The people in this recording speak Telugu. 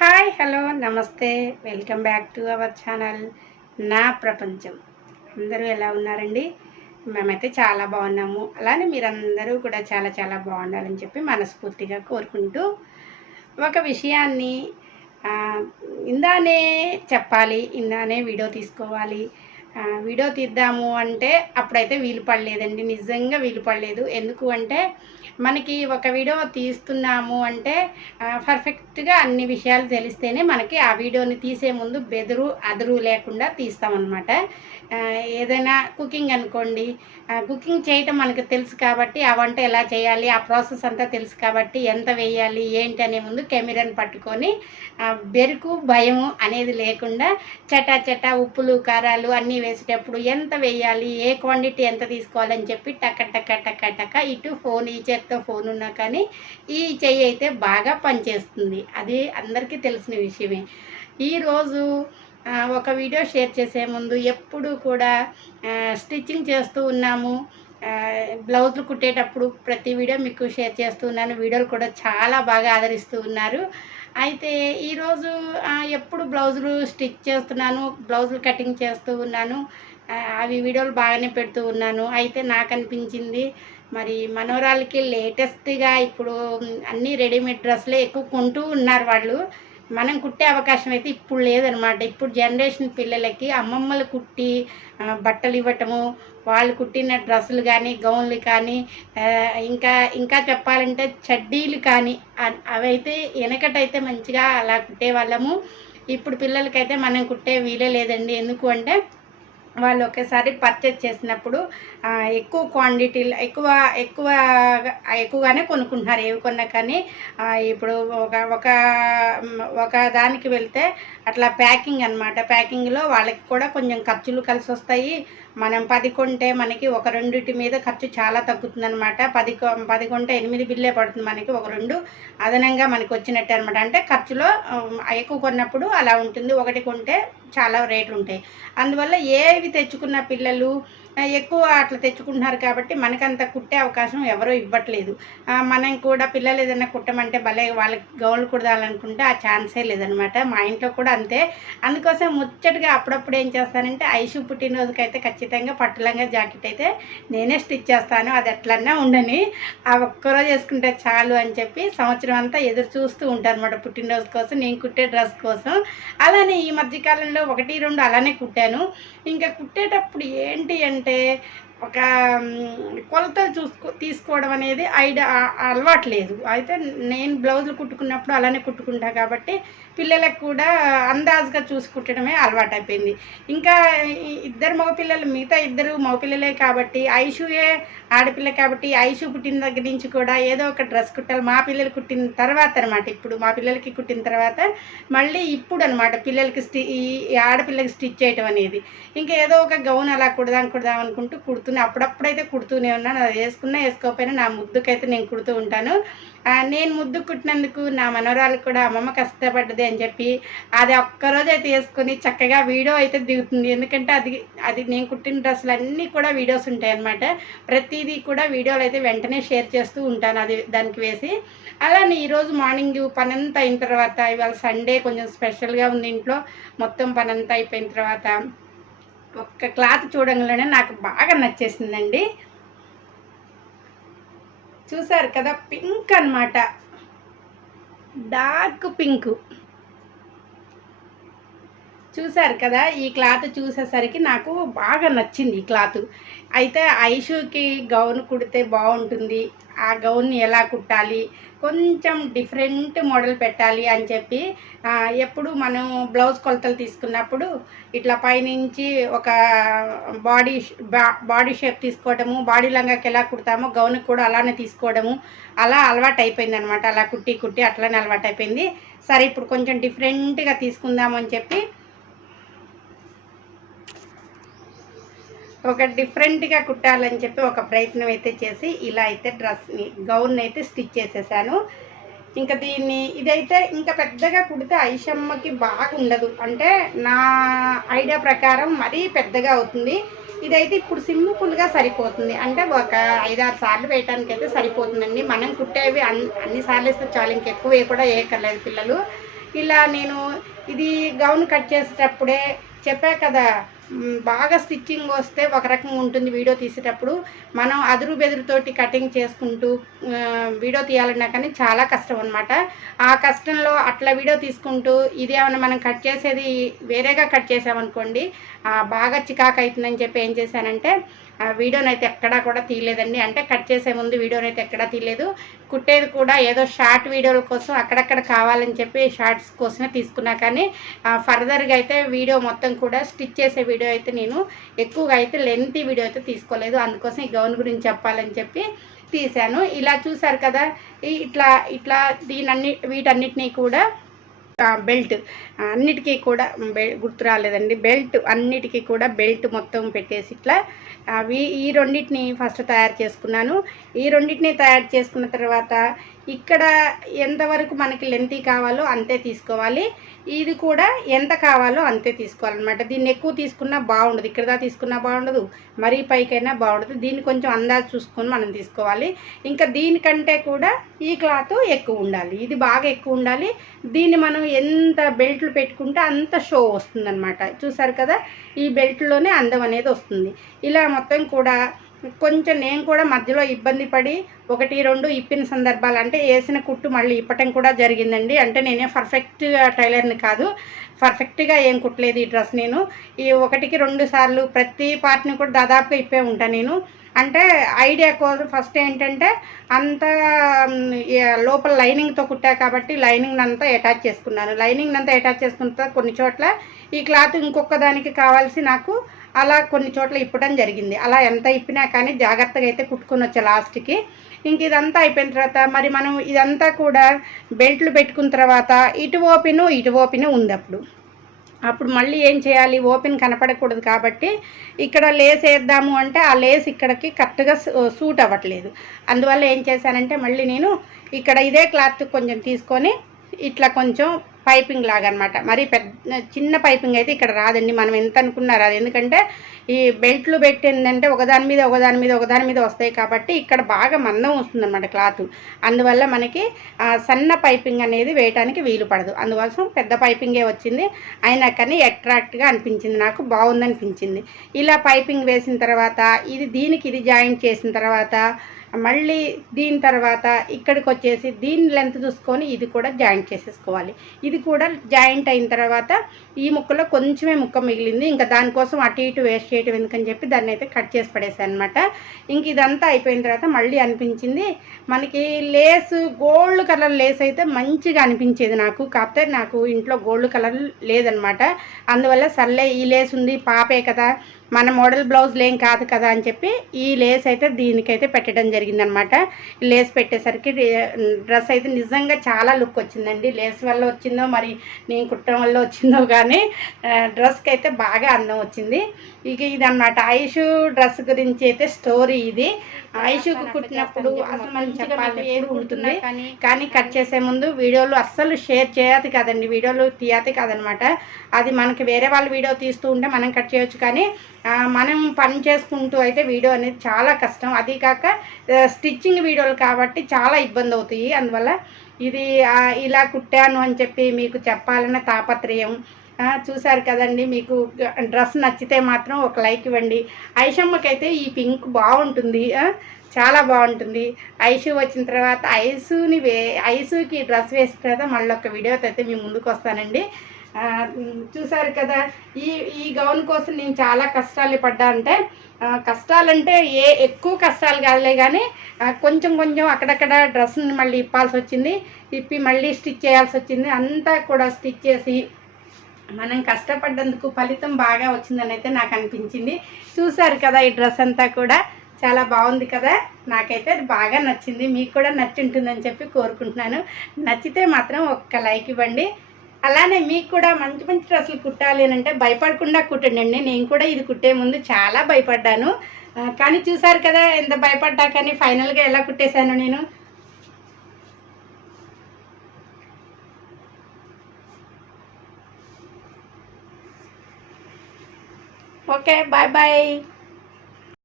హాయ్ హలో నమస్తే welcome back to our channel నా ప్రపంచం. అందరూ ఎలా ఉన్నారండి? మేమైతే చాలా బాగున్నాము. అలానే మీరందరూ కూడా చాలా చాలా బాగుండాలని చెప్పి మనస్ఫూర్తిగా కోరుకుంటూ ఒక విషయాన్ని ఇందానే చెప్పాలి, ఇందానే వీడియో తీసుకోవాలి, వీడియో తీద్దాము అంటే అప్పుడైతే వీలు పడలేదండి. నిజంగా వీలు పడలేదు. ఎందుకు అంటే మనకి ఒక వీడియో తీస్తున్నాము అంటే పర్ఫెక్ట్గా అన్ని విషయాలు తెలిస్తేనే మనకి ఆ వీడియోని తీసే ముందు బెదురు అదురు లేకుండా తీస్తామన్నమాట. ఏదైనా కుకింగ్ అనుకోండి, కుకింగ్ చేయటం మనకు తెలుసు కాబట్టి ఆ వంట ఎలా చేయాలి, ఆ ప్రాసెస్ అంతా తెలుసు కాబట్టి ఎంత వేయాలి ఏంటి అనే ముందు కెమెరాని పట్టుకొని బెరుకు భయము అనేది లేకుండా చటా చటా ఉప్పులు కారాలు అన్నీ వేసేటప్పుడు ఎంత వేయాలి, ఏ క్వాంటిటీ ఎంత తీసుకోవాలని చెప్పి టక టక టక టక ఇటు ఫోన్, ఈ చేత్తో ఫోన్ ఉన్నా కానీ ఈ చెయ్యి అయితే బాగా పనిచేస్తుంది. అది అందరికీ తెలిసిన విషయమే. ఈరోజు ఒక వీడియో షేర్ చేసే ముందు ఎప్పుడు కూడా స్టిచ్చింగ్ చేస్తూ ఉన్నాము, బ్లౌజులు కుట్టేటప్పుడు ప్రతి వీడియో మీకు షేర్ చేస్తూ ఉన్నాను. వీడియోలు కూడా చాలా బాగా ఆదరిస్తూ ఉన్నారు. అయితే ఈరోజు ఎప్పుడు బ్లౌజులు స్టిచ్ చేస్తున్నాను, బ్లౌజులు కటింగ్ చేస్తూ ఉన్నాను, అవి వీడియోలు బాగానే పెడుతూ ఉన్నాను. అయితే నాకు అనిపించింది, మరి మనోరాలకి లేటెస్ట్గా ఇప్పుడు అన్నీ రెడీమేడ్ డ్రెస్సులే ఎక్కువ కొంటూ ఉన్నారు వాళ్ళు. మనం కుట్టే అవకాశం అయితే ఇప్పుడు లేదనమాట. ఇప్పుడు జనరేషన్ పిల్లలకి అమ్మమ్మలు కుట్టి బట్టలు ఇవ్వటము, వాళ్ళు కుట్టిన డ్రెస్సులు కానీ, గౌన్లు కానీ, ఇంకా ఇంకా చెప్పాలంటే చడ్డీలు కానీ, అవైతే వెనకటైతే మంచిగా అలా కుట్టేవాళ్ళము. ఇప్పుడు పిల్లలకైతే మనం కుట్టే వీలే లేదండి. ఎందుకు అంటే వాళ్ళు ఒకేసారి పర్చేజ్ చేసినప్పుడు ఎక్కువ క్వాంటిటీలు ఎక్కువగానే కొనుక్కుంటున్నారు. ఏవి కొన్నా కానీ ఇప్పుడు ఒక దానికి వెళ్తే అట్లా ప్యాకింగ్ అనమాట. ప్యాకింగ్లో వాళ్ళకి కూడా కొంచెం ఖర్చులు కలిసి వస్తాయి. మనం 10 కొంటే మనకి ఒక రెండిటి మీద ఖర్చు చాలా తగ్గుతుంది అనమాట. 10 కొంటే 8 బిల్లే పడుతుంది మనకి, ఒక 2 అదనంగా మనకి వచ్చినట్టే అనమాట. అంటే ఖర్చులో ఎక్కువ కొన్నప్పుడు అలా ఉంటుంది, ఒకటి కొంటే చాలా రేట్లు ఉంటాయి. అందువల్ల ఏవి తెచ్చుకున్న పిల్లలు ఎక్కువ అట్లా తెచ్చుకుంటున్నారు కాబట్టి మనకంత కుట్టే అవకాశం ఎవరో ఇవ్వట్లేదు. మనం కూడా పిల్లలు ఏదైనా కుట్టమంటే భలే వాళ్ళకి గౌన్లు కుడదాలనుకుంటే ఆ ఛాన్సే లేదనమాట. మా ఇంట్లో కూడా అంతే. అందుకోసం ముచ్చటగా అప్పుడప్పుడు ఏం చేస్తానంటే ఐషు పుట్టినరోజుకి అయితే ఖచ్చితంగా పట్టులంగా జాకెట్ అయితే నేనే స్టిచ్ చేస్తాను. అది ఎట్లన్నా ఉండని, ఆ ఒక్కరోజు వేసుకుంటే చాలు అని చెప్పి సంవత్సరం అంతా ఎదురు చూస్తూ ఉంటాను అనమాట పుట్టినరోజు కోసం, నేను కుట్టే డ్రెస్ కోసం. అలానే ఈ మధ్యకాలంలో 1, 2 అలానే కుట్టాను. ఇంకా కుట్టేటప్పుడు ఏంటి అంటే ఒక కొలతలు తీసుకోవడం అనేది అలవాట్లేదు. అయితే నేను బ్లౌజులు కుట్టుకున్నప్పుడు అలానే కుట్టుకుంటా కాబట్టి పిల్లలకు కూడా అందాజుగా చూసి కుట్టడమే అలవాటు అయిపోయింది. ఇంకా ఇద్దరు మగపిల్లలు, మిగతా ఇద్దరు మగపిల్లలే కాబట్టి, ఐషుయే ఆడపిల్ల కాబట్టి ఐషు పుట్టిన దగ్గర నుంచి కూడా ఏదో ఒక డ్రెస్ కుట్టాలి. మా పిల్లలు కుట్టిన తర్వాత అనమాట, ఇప్పుడు మా పిల్లలకి కుట్టిన తర్వాత మళ్ళీ ఇప్పుడు అనమాట పిల్లలకి ఈ ఆడపిల్లకి స్టిచ్ చేయటం అనేది. ఇంకా ఏదో ఒక గౌన్ అలా కుడదాం అనుకుంటూ కుడుతూనే, అప్పుడప్పుడైతే కుడుతూనే ఉన్నాను. అది వేసుకున్నా వేసుకోకపోయినా నా ముద్దుకైతే నేను కుడుతూ ఉంటాను. నేను ముద్దు కుట్టినందుకు నా మనవరాలు కూడా అమ్మమ్మ కష్టపడ్డది అని చెప్పి అది ఒక్కరోజు అయితే వేసుకొని చక్కగా వీడియో అయితే దిగుతుంది. ఎందుకంటే అది నేను కుట్టిన డ్రెస్సులు అన్నీ కూడా వీడియోస్ ఉంటాయి అన్నమాట. ప్రతిదీ కూడా వీడియోలు అయితే వెంటనే షేర్ చేస్తూ ఉంటాను అది దానికి వేసి. అలానే ఈరోజు మార్నింగ్ పనంతా అయిన తర్వాత, ఇవాళ సండే కొంచెం స్పెషల్గా ఉంది ఇంట్లో, మొత్తం పనంతా అయిపోయిన తర్వాత ఒక్క క్లాత్ చూడంగానే నాకు బాగా నచ్చేసిందండి. చూసారు కదా, పింక్ అన్నమాట, డార్క్ పింక్. చూసారు కదా, ఈ క్లాత్ చూసేసరికి నాకు బాగా నచ్చింది ఈ క్లాత్. అయితే ఐషుకి గౌన్ కుడితే బాగుంటుంది, ఆ గౌన్ని ఎలా కుట్టాలి, కొంచెం డిఫరెంట్ మోడల్ పెట్టాలి అని చెప్పి ఎప్పుడు బ్లౌజ్ కొలతలు తీసుకున్నప్పుడు ఇట్లా పైనుంచి ఒక బాడీ షేప్ తీసుకోవడము, బాడీ లంగాకి ఎలా కుడతామో గౌన్కి కూడా అలానే తీసుకోవడము, అలా అలవాటు అయిపోయింది అనమాట. అలా కుట్టి అట్లానే అలవాటు అయిపోయింది. సరే ఇప్పుడు కొంచెం డిఫరెంట్గా తీసుకుందామని చెప్పి ఒక డిఫరెంట్గా కుట్టాలని చెప్పి ఒక ప్రయత్నం అయితే చేసి ఇలా అయితే గౌన్ అయితే స్టిచ్ చేసేసాను. ఇంకా ఇదైతే ఇంకా పెద్దగా కుడితే ఐషమ్మకి బాగుండదు, అంటే నా ఐడియా ప్రకారం మరీ పెద్దగా అవుతుంది. ఇదైతే ఇప్పుడు సింపుల్గా సరిపోతుంది, అంటే ఒక 5-6 సార్లు వేయటానికి అయితే సరిపోతుందండి. మనం కుట్టేవి అన్ని సార్లు వేస్తే చాలు, ఇంకెక్కువ కూడా వేయక్కర్లేదు పిల్లలు. ఇలా నేను ఇది గౌన్ కట్ చేసేటప్పుడే చెప్పా కదా, బాగా స్టిచ్చింగ్ వస్తే ఒక రకంగా ఉంటుంది వీడియో తీసేటప్పుడు. మనం అదురు బెదురుతోటి కటింగ్ చేసుకుంటూ వీడియో తీయాలన్నా కానీ చాలా కష్టం అనమాట. ఆ కష్టంలో అట్లా వీడియో తీసుకుంటూ ఇది ఏమైనా మనం కట్ చేసేది వేరేగా కట్ చేసామనుకోండి బాగా చికాకు అవుతుందని చెప్పి ఏం చేశానంటే వీడియోనైతే ఎక్కడా కూడా తీయలేదండి. అంటే కట్ చేసే ముందు వీడియోనైతే ఎక్కడా తీయలేదు. కుట్టేది కూడా ఏదో షార్ట్ వీడియోల కోసం అక్కడక్కడ కావాలని చెప్పి షార్ట్స్ కోసమే తీసుకున్నా. కానీ ఫర్దర్గా అయితే వీడియో మొత్తం కూడా స్టిచ్ చేసే వీడియో అయితే నేను ఎక్కువగా అయితే లెంతీ వీడియో అయితే తీసుకోలేదు. అందుకోసం ఈ గౌన్ గురించి చెప్పాలని చెప్పి తీశాను. ఇలా చూసారు కదా, ఇట్లా ఇట్లా వీటన్నిటినీ కూడా బెల్ట్ అన్నిటికీ కూడా గుర్తు రాలేదండి. బెల్ట్ అన్నిటికీ కూడా బెల్ట్ మొత్తం పెట్టేసి ఇట్లా ఈ రెండింటిని ఫస్ట్ తయారు చేసుకున్నాను. ఈ రెండింటిని తయారు చేసుకున్న తర్వాత ఇక్కడ ఎంతవరకు మనకి లెంతీ కావాలో అంతే తీసుకోవాలి. ఇది కూడా ఎంత కావాలో అంతే తీసుకోవాలన్నమాట. దీన్ని ఎక్కువ తీసుకున్నా బాగుండదు, ఇక్కడ దా తీసుకున్నా బాగుండదు, మరీ పైకైనా బాగుండదు. దీన్ని కొంచెం అందాజు చూసుకొని మనం తీసుకోవాలి. ఇంకా దీనికంటే కూడా ఈ క్లాత్ ఎక్కువ ఉండాలి, ఇది బాగా ఎక్కువ ఉండాలి. దీన్ని మనం ఎంత బెల్ట్లు పెట్టుకుంటే అంత షో వస్తుందన్నమాట. చూసారు కదా, ఈ బెల్ట్లోనే అందం అనేది వస్తుంది. ఇలా మొత్తం కూడా కొంచెం నేను కూడా మధ్యలో ఇబ్బంది పడి 1-2 ఇప్పిన సందర్భాలు, అంటే వేసిన కుట్టు మళ్ళీ ఇప్పటం కూడా జరిగిందండి. అంటే నేనే పర్ఫెక్ట్గా టైలర్ని కాదు, పర్ఫెక్ట్గా ఏం కుట్టలేదు ఈ డ్రెస్. నేను ఈ 1-2 సార్లు ప్రతి పార్ట్ని కూడా దాదాపుగా ఇప్పే ఉంటాను నేను. అంటే ఐడియా కోసం ఫస్ట్ ఏంటంటే అంత లోపల లైనింగ్తో కుట్టా కాబట్టి లైనింగ్ అంతా అటాచ్ చేసుకున్నాను. లైనింగ్ అంతా అటాచ్ చేసుకున్న కొన్ని చోట్ల ఈ క్లాత్ ఇంకొక దానికి కావాల్సి నాకు అలా కొన్ని చోట్ల ఇప్పడం జరిగింది. అలా ఎంత ఇప్పినా కానీ జాగ్రత్తగా అయితే కుట్టుకొని వచ్చా లాస్ట్కి. ఇంక ఇదంతా అయిపోయిన తర్వాత మరి మనం ఇదంతా కూడా బెల్ట్లు పెట్టుకున్న తర్వాత ఇటు ఓపెను ఉంది. అప్పుడు మళ్ళీ ఏం చేయాలి, ఓపెన్ కనపడకూడదు కాబట్టి ఇక్కడ లేస్ వేద్దాము అంటే ఆ లేస్ ఇక్కడికి కరెక్ట్గా సూట్ అవ్వట్లేదు. అందువల్ల ఏం చేశానంటే మళ్ళీ నేను ఇక్కడ ఇదే క్లాత్ కొంచెం తీసుకొని ఇట్లా కొంచెం పైపింగ్ లాగా అనమాట. మరి చిన్న పైపింగ్ అయితే ఇక్కడ రాదండి, మనం ఎంత అనుకున్నా రాదు. ఎందుకంటే ఈ బెల్ట్లు పెట్టిందంటే ఒకదాని మీద వస్తాయి కాబట్టి ఇక్కడ బాగా మందం వస్తుందన్నమాట క్లాత్. అందువల్ల మనకి సన్న పైపింగ్ అనేది వేయడానికి వీలు పడదు. అందుకోసం పెద్ద పైపింగే వచ్చింది. అయినా కానీ అట్రాక్ట్గా అనిపించింది, నాకు బాగుందనిపించింది. ఇలా పైపింగ్ వేసిన తర్వాత దీనికి జాయింట్ చేసిన తర్వాత మళ్ళీ దీని తర్వాత ఇక్కడికి వచ్చేసి దీని లెంత్ చూసుకొని ఇది కూడా జాయింట్ చేసేసుకోవాలి. ఇది కూడా జాయింట్ అయిన తర్వాత ఈ ముక్కలో కొంచెమే ముక్క మిగిలింది. ఇంకా దానికోసం అటు ఇటు వేస్ట్ చేయటం ఎందుకని చెప్పి దాన్ని అయితే కట్ చేసి పడేసాను అనమాట. ఇంక ఇదంతా అయిపోయిన తర్వాత మళ్ళీ అనిపించింది మనకి లేస్ గోల్డ్ కలర్ లేస్ అయితే మంచిగా అనిపించేది నాకు. కాకపోతే నాకు ఇంట్లో గోల్డ్ కలర్ లేదనమాట. అందువల్ల సర్లే ఈ లేస్ ఉంది, పాపే కదా, మన మోడల్ బ్లౌజ్లు ఏం కాదు కదా అని చెప్పి ఈ లేస్ అయితే దీనికైతే పెట్టడం జరిగిందనమాట. లేస్ పెట్టేసరికి డ్రెస్ అయితే నిజంగా చాలా లుక్ వచ్చిందండి. లేస్ వల్ల వచ్చిందో మరి నేను కుట్టడం వల్ల వచ్చిందో కానీ డ్రెస్కి అయితే బాగా అందం వచ్చింది. ఇక ఇదన్నమాట ఐషు డ్రెస్ గురించి అయితే స్టోరీ ఇది. ఐషుకు కుట్టినప్పుడు అసలు మంచిగా ఏది ఉంటుంది కానీ కట్ చేసే ముందు వీడియోలు అస్సలు షేర్ చేయదు కాదండి, వీడియోలు తీయతే కాదనమాట. అది మనకి వేరే వాళ్ళు వీడియో తీస్తూ ఉంటే మనం కట్ చేయొచ్చు, కానీ మనం పని చేసుకుంటూ అయితే వీడియో అనేది చాలా కష్టం. అది కాక స్టిచ్చింగ్ వీడియోలు కాబట్టి చాలా ఇబ్బంది అవుతాయి. అందువల్ల ఇది ఇలా కుట్టాను అని చెప్పి మీకు చెప్పాలన్న తాపత్రయం. చూసారు కదండి, మీకు డ్రెస్ నచ్చితే మాత్రం ఒక లైక్ ఇవ్వండి. ఐషమ్మకైతే ఈ పింక్ బాగుంటుంది, చాలా బాగుంటుంది. ఐషు వచ్చిన తర్వాత ఐషుకి డ్రెస్ వేసిన తర్వాత మళ్ళీ ఒక వీడియోతో అయితే మీ ముందుకు వస్తానండి. చూసారు కదా, ఈ గౌన్ కోసం నేను చాలా కష్టాలు పడ్డా. అంటే కష్టాలంటే ఎక్కువ కష్టాలు కాదులే, కానీ కొంచెం అక్కడక్కడ డ్రెస్ని మళ్ళీ ఇప్పాల్సి వచ్చింది, ఇప్పి మళ్ళీ స్టిచ్ చేయాల్సి వచ్చింది. అంతా కూడా స్టిచ్ చేసి మనం కష్టపడ్డందుకు ఫలితం బాగా వచ్చిందని అయితే నాకు అనిపించింది. చూసారు కదా, ఈ డ్రెస్ అంతా కూడా చాలా బాగుంది కదా, నాకైతే అది బాగా నచ్చింది. మీకు కూడా నచ్చి ఉంటుందని చెప్పి కోరుకుంటున్నాను. నచ్చితే మాత్రం ఒక్క లైక్ ఇవ్వండి. అలానే మీకు కూడా మంచి డ్రెస్సులు కుట్టాలి అని అంటే భయపడకుండా కుట్టండి. నేను కూడా ఇది కుట్టే ముందు చాలా భయపడ్డాను, కానీ చూసారు కదా ఎంత భయపడ్డా కానీ ఫైనల్గా ఎలా కుట్టేశాను నేను. Okay, bye bye.